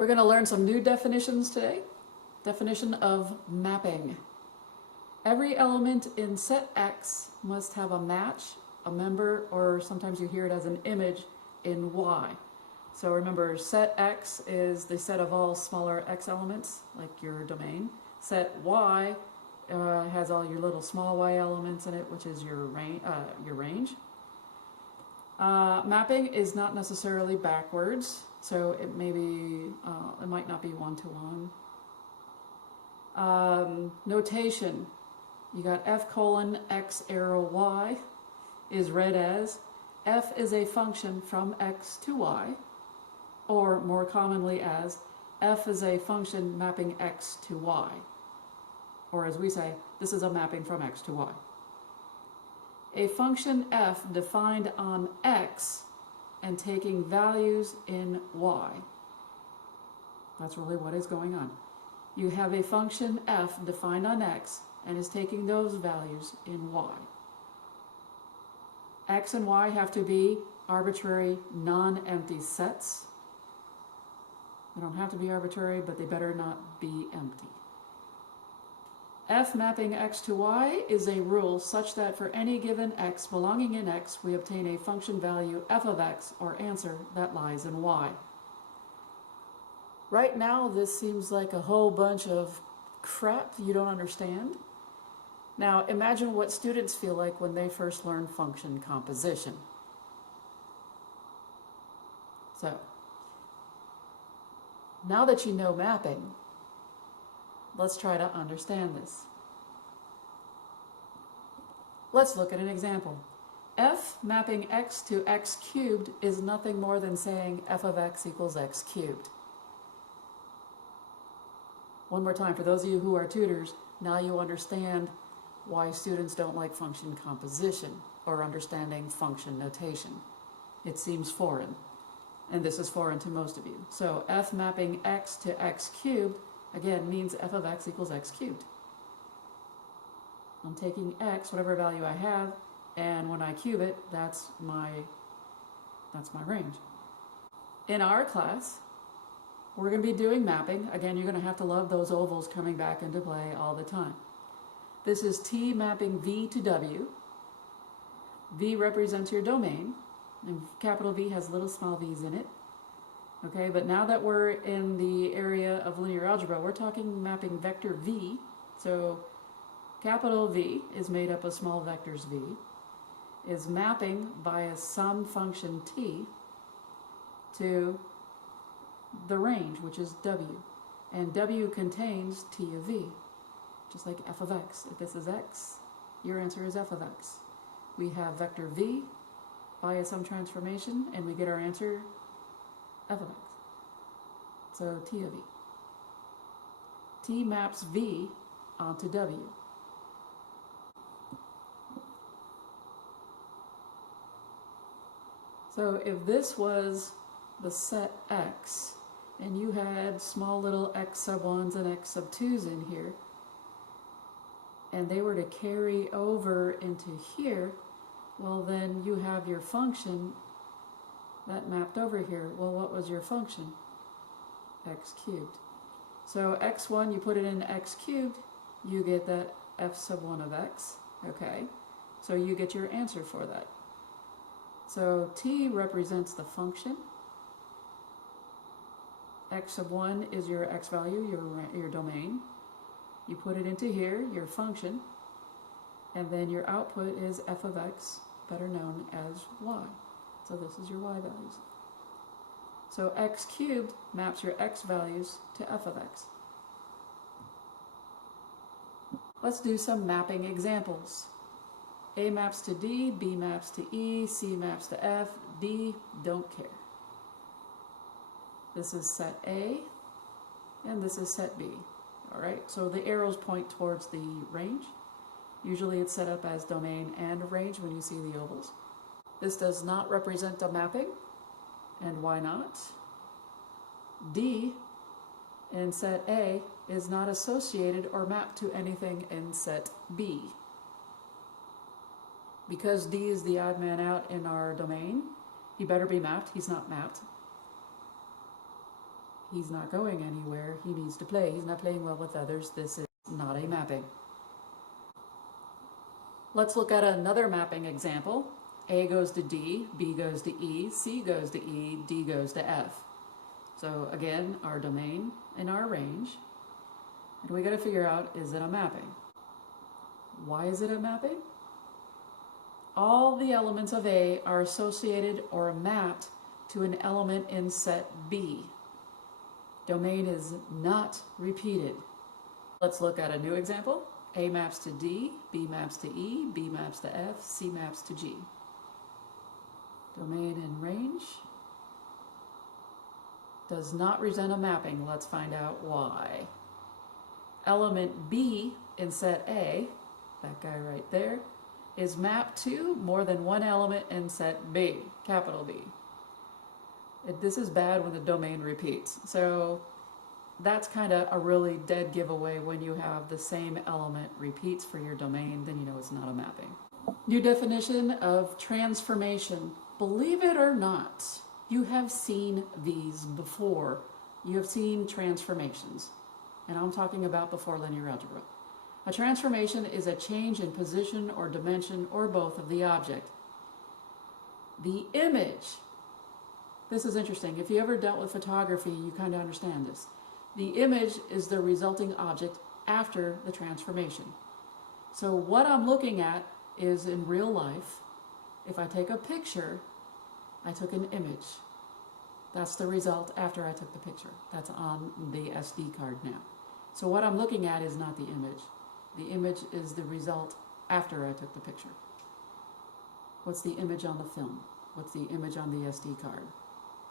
We're going to learn some new definitions today. Definition of mapping. Every element in set X must have a match, a member, or sometimes you hear it as an image in Y. So remember, set X is the set of all smaller X elements, like your domain. Set Y has all your little small Y elements in it, which is your range. Mapping is not necessarily backwards, so it it might not be one-to-one. Notation, you got F colon X arrow Y is read as F is a function from X to Y, or more commonly as F is a function mapping X to Y, or as we say, this is a mapping from X to Y. A function F defined on X and taking values in Y. That's really what is going on. You have a function F defined on X and is taking those values in Y. X and Y have to be arbitrary, non-empty sets. They don't have to be arbitrary, but they better not be empty. F mapping X to Y is a rule such that for any given X belonging in X, we obtain a function value f of X, or answer, that lies in Y. Right now, this seems like a whole bunch of crap you don't understand. Now, imagine what students feel like when they first learn function composition. So, now that you know mapping, let's try to understand this. Let's look at an example. F mapping X to X cubed is nothing more than saying f of X equals X cubed. One more time, for those of you who are tutors, now you understand why students don't like function composition or understanding function notation. It seems foreign, and this is foreign to most of you. So F mapping X to X cubed, again, means f of X equals X cubed. I'm taking X, whatever value I have, and when I cube it, that's my range. In our class, we're going to be doing mapping. Again, you're going to have to love those ovals coming back into play all the time. This is T mapping V to W. V represents your domain, and capital V has little small v's in it. Okay, but now that we're in the area of linear algebra, we're talking mapping vector V. So capital V is made up of small vectors V, is mapping by a sum function T to the range, which is W. And W contains T of V, just like f of X. If this is X, your answer is f of X. We have vector V by a sum transformation, and we get our answer f of X. So T of V. T maps V onto W. So if this was the set X, and you had small little X sub 1s and X sub 2s in here, and they were to carry over into here, well then you have your function that mapped over here. Well, what was your function? X cubed. So x1, you put it in X cubed, you get that f sub 1 of X. Okay, so you get your answer for that. So T represents the function. X sub 1 is your X value, your domain. You put it into here, your function, and then your output is f of X, better known as Y. So this is your Y values. So X cubed maps your X values to f of X. Let's do some mapping examples. A maps to D, B maps to E, C maps to F, D, don't care. This is set A, and this is set B. All right, so the arrows point towards the range. Usually it's set up as domain and range when you see the ovals. This does not represent a mapping, and why not? D in set A is not associated or mapped to anything in set B. Because D is the odd man out in our domain, he better be mapped. He's not mapped. He's not going anywhere. He needs to play. He's not playing well with others. This is not a mapping. Let's look at another mapping example. A goes to D, B goes to E, C goes to E, D goes to F. So again, our domain and our range. And we got to figure out, is it a mapping? Why is it a mapping? All the elements of A are associated or mapped to an element in set B. Domain is not repeated. Let's look at a new example. A maps to D, B maps to E, B maps to F, C maps to G. Domain and range does not present a mapping. Let's find out why. Element B in set A, that guy right there, is mapped to more than one element in set B, capital B. This is bad when the domain repeats. So that's kind of a really dead giveaway. When you have the same element repeats for your domain, then you know it's not a mapping. New definition of transformation. Believe it or not, you have seen these before. You have seen transformations. And I'm talking about before linear algebra. A transformation is a change in position or dimension or both of the object. The image. This is interesting. If you ever dealt with photography, you kind of understand this. The image is the resulting object after the transformation. So what I'm looking at is in real life. If I take a picture, I took an image. That's the result after I took the picture. That's on the SD card now. So what I'm looking at is not the image. The image is the result after I took the picture. What's the image on the film? What's the image on the SD card?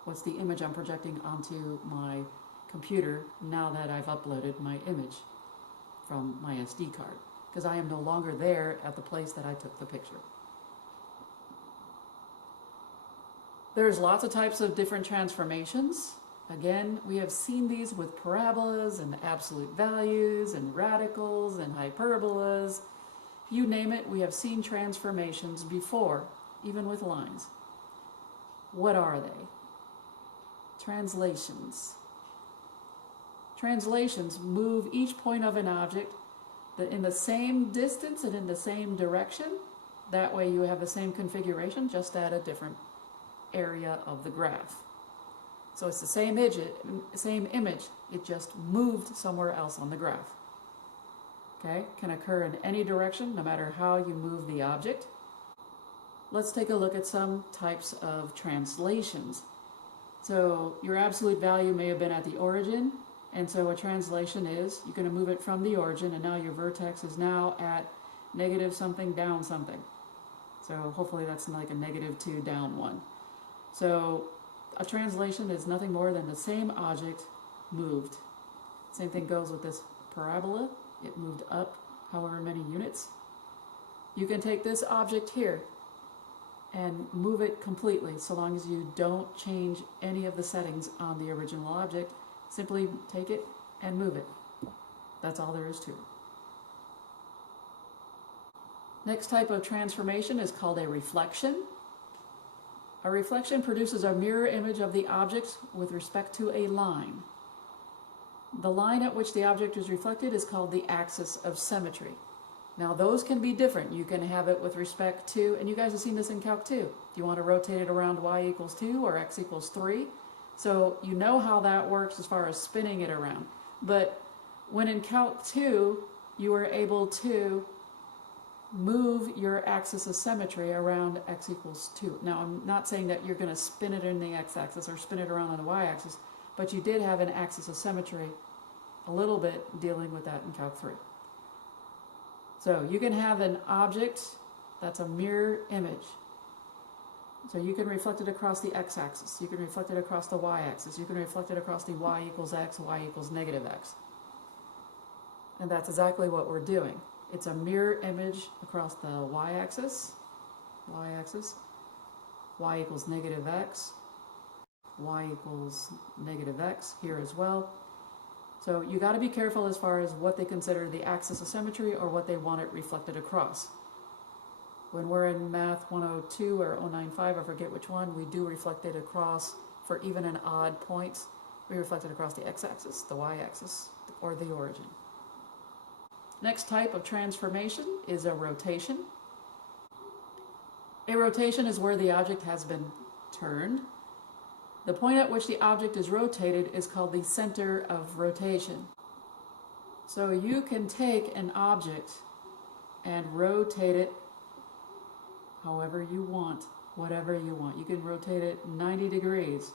What's the image I'm projecting onto my computer now that I've uploaded my image from my SD card? Because I am no longer there at the place that I took the picture. There's lots of types of different transformations. Again, we have seen these with parabolas and absolute values and radicals and hyperbolas. You name it, we have seen transformations before, even with lines. What are they? Translations. Translations move each point of an object in the same distance and in the same direction. That way you have the same configuration, just at a different area of the graph. So it's the same image, it just moved somewhere else on the graph. Okay, can occur in any direction, no matter how you move the object. Let's take a look at some types of translations. So your absolute value may have been at the origin, and so a translation is, you're going to move it from the origin, and now your vertex is now at negative something down something. So hopefully that's like a -2 down 1. So a translation is nothing more than the same object moved. Same thing goes with this parabola. It moved up however many units. You can take this object here and move it completely, so long as you don't change any of the settings on the original object. Simply take it and move it. That's all there is to it. Next type of transformation is called a reflection. A reflection produces a mirror image of the object with respect to a line. The line at which the object is reflected is called the axis of symmetry. Now those can be different. You can have it with respect to, and you guys have seen this in Calc 2. Do you want to rotate it around y equals 2 or x equals 3? So you know how that works as far as spinning it around. But when in Calc 2, you are able to move your axis of symmetry around x equals 2. Now, I'm not saying that you're going to spin it in the x-axis or spin it around on the y-axis, but you did have an axis of symmetry a little bit dealing with that in Calc 3. So you can have an object that's a mirror image. So you can reflect it across the x-axis, you can reflect it across the y-axis, you can reflect it across the y equals x, y equals -x. And that's exactly what we're doing. It's a mirror image across the y-axis, y equals -x, y equals -x here as well. So you got to be careful as far as what they consider the axis of symmetry or what they want it reflected across. When we're in Math 102 or 095, I forget which one, we do reflect it across for even and odd points. be reflected across the x-axis, the y-axis, or the origin. Next type of transformation is a rotation. A rotation is where the object has been turned. The point at which the object is rotated is called the center of rotation. So you can take an object and rotate it however you want, whatever you want. You can rotate it 90 degrees.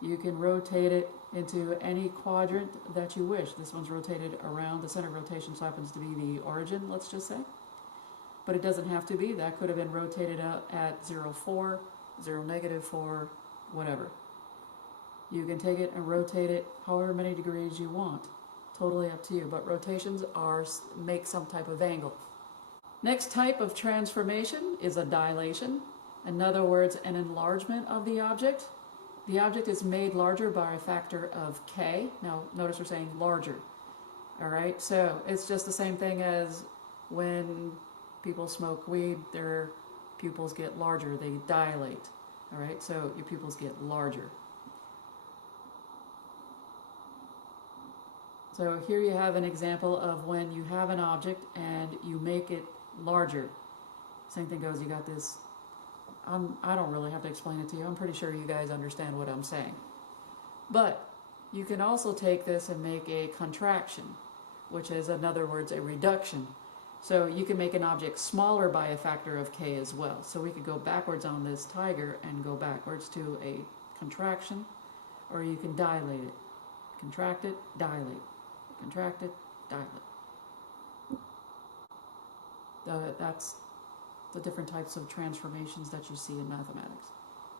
You can rotate it into any quadrant that you wish. This one's rotated around. The center of rotation so happens to be the origin, let's just say. But it doesn't have to be. That could have been rotated out at 0, 4, 0, -4, whatever. You can take it and rotate it however many degrees you want. Totally up to you. But rotations make some type of angle. Next type of transformation is a dilation. In other words, an enlargement of the object. The object is made larger by a factor of k. Now, notice we're saying larger. All right, so it's just the same thing as when people smoke weed, their pupils get larger, they dilate. All right, so your pupils get larger. So here you have an example of when you have an object and you make it larger. Same thing goes, you got this. I don't really have to explain it to you. I'm pretty sure you guys understand what I'm saying. But you can also take this and make a contraction, which is, in other words, a reduction. So you can make an object smaller by a factor of k as well. So we could go backwards on this tiger and go backwards to a contraction, or you can dilate it. Contract it, dilate. Contract it, dilate. That's the different types of transformations that you see in mathematics.